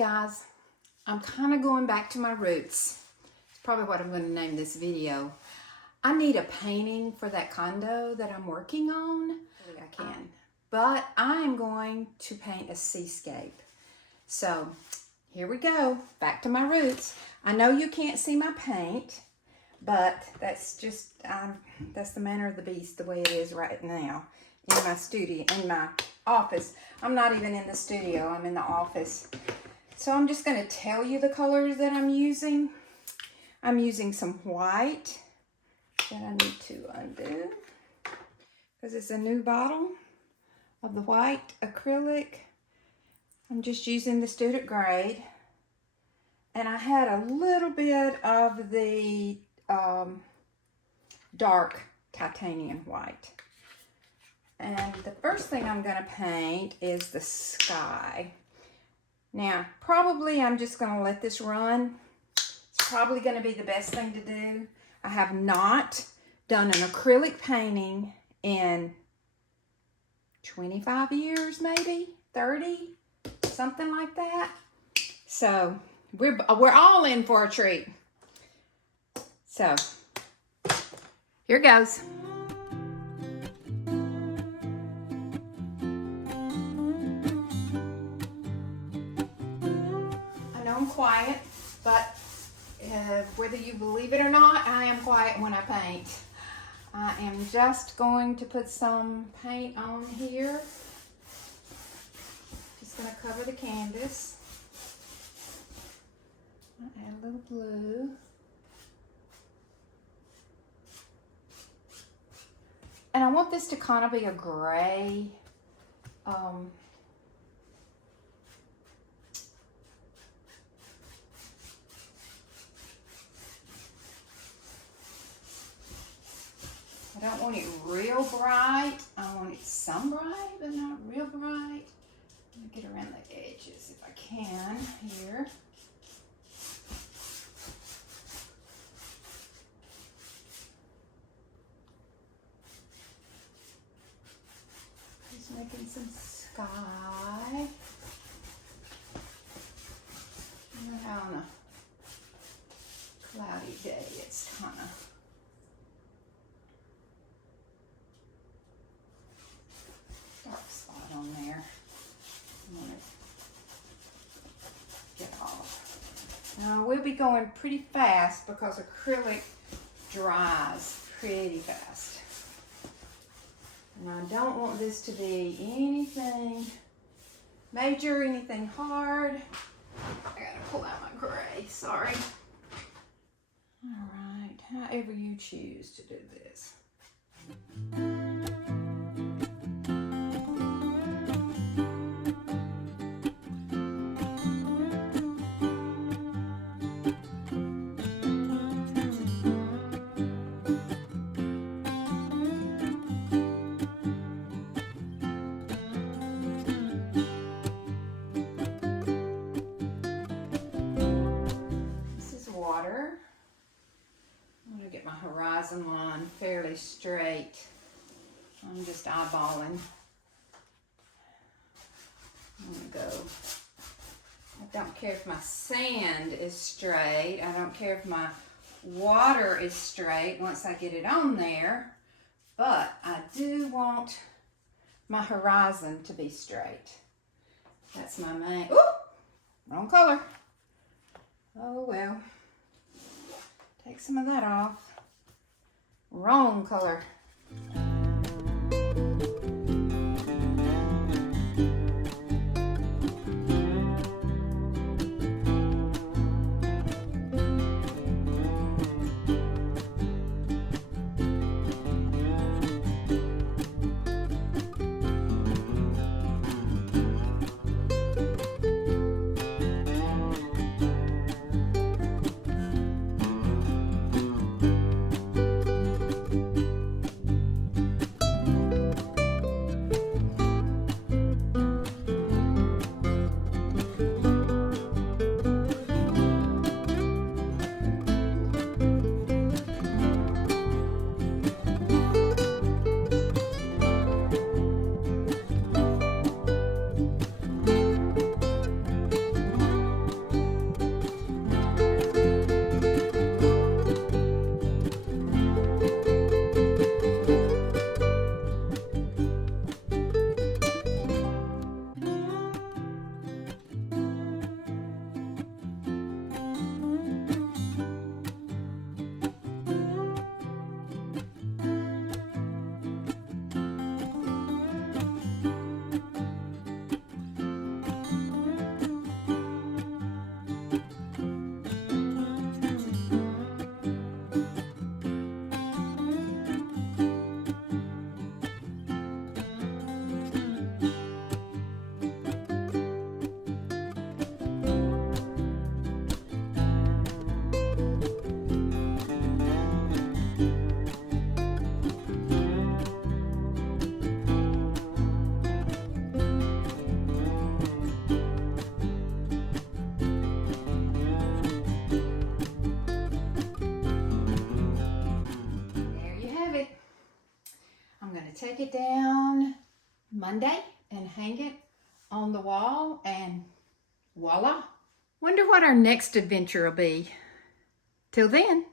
guys, I'm kind of going back to my roots. It's probably what I'm going to name this video. I need a painting for that condo that I'm working on. I can. But I am going to paint a seascape. So here we go, back to my roots. I know you can't see my paint, but that's just, that's the manner of the beast, the way it is right now in my studio, in my office. I'm not even in the studio, I'm in the office. So I'm just gonna tell you the colors that I'm using. I'm using some white that I need to undo because it's a new bottle of the white acrylic. I'm just using the student grade. And I had a little bit of the dark titanium white. And the first thing I'm gonna paint is the sky. Now, probably I'm just gonna let this run. It's probably gonna be the best thing to do. I have not done an acrylic painting in 25 years, maybe 30, something like that. So we're all in for a treat. So here goes. I know I'm quiet, but whether you believe it or not, I am quiet when I paint. I am just going to put some paint on here. Just going to cover the canvas. I'll add a little blue. And I want this to kind of be a gray. I don't want it real bright. I want it some bright, but not real bright. Let me get around the edges if I can here. Just making some sky. And on a cloudy day, it's kind of on there. I'm gonna get off. Now we'll be going pretty fast because acrylic dries pretty fast. And I don't want this to be anything major, anything hard. I gotta pull out my gray, sorry. All right, however you choose to do this. I'm going to get my horizon line fairly straight. I'm just eyeballing. I'm going to go. I don't care if my sand is straight. I don't care if my water is straight once I get it on there. But I do want my horizon to be straight. That's my main. Ooh! Wrong color. Oh well. Take some of that off. Wrong color. going to take it down Monday and hang it on the wall, and voila. Wonder what our next adventure will be. Till then.